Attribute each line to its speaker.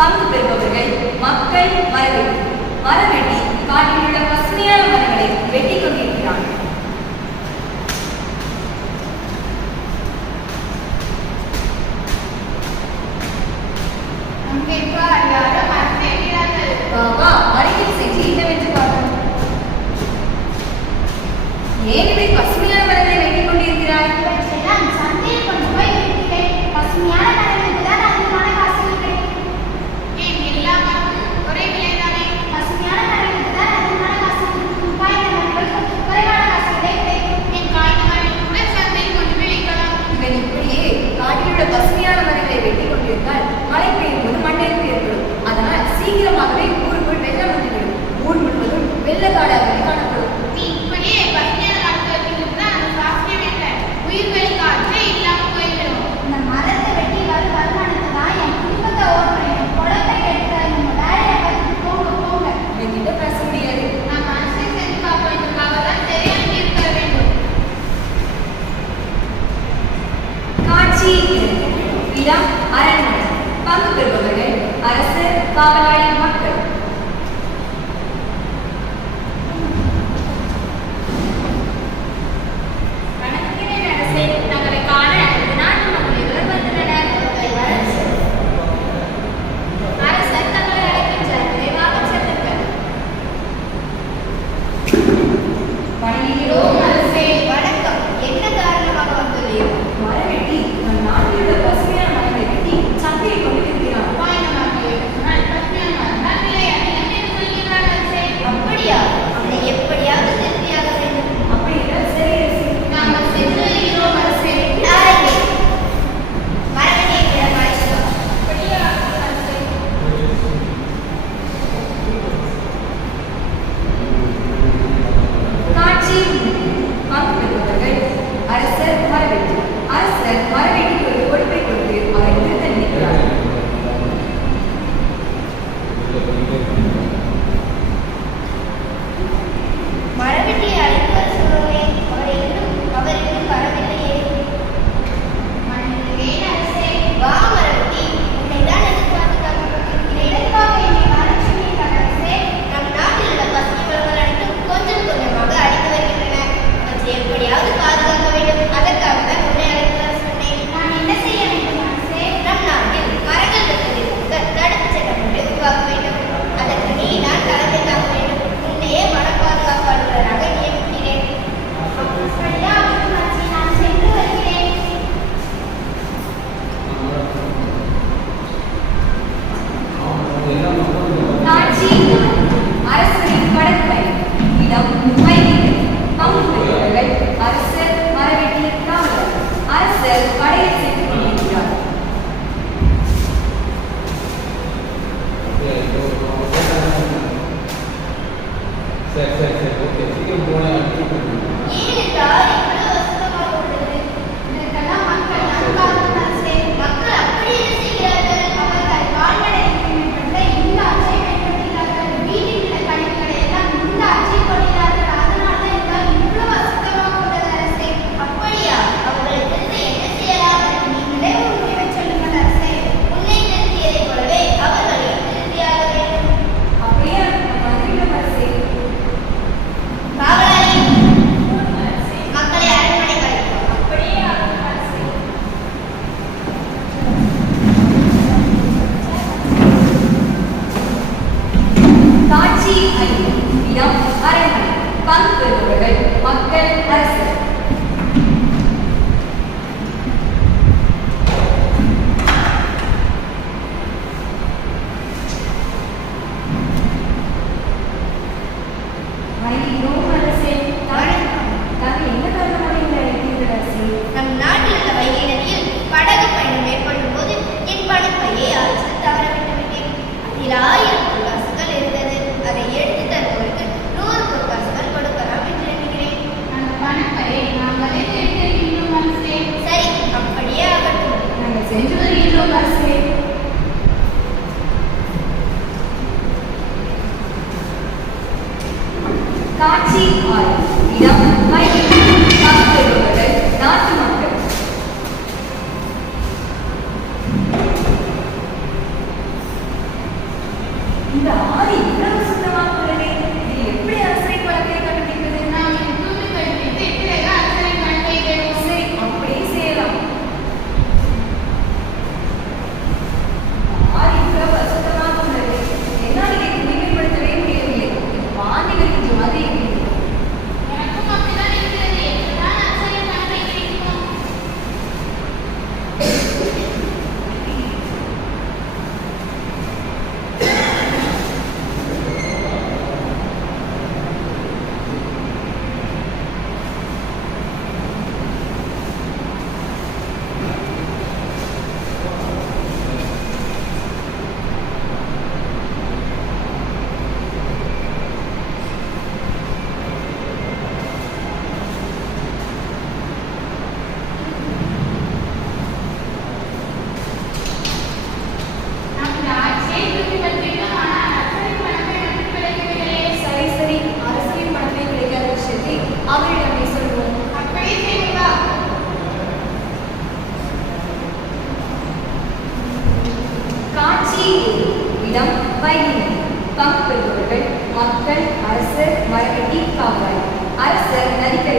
Speaker 1: 빵 அரசு காவலாளி மக்கள் có chi ở Mỹ đâu? Violin பங்கு பெறுபவர்கள் மக்கள் அரசர் மரகட்டி காவல் அரசர் நதிக்க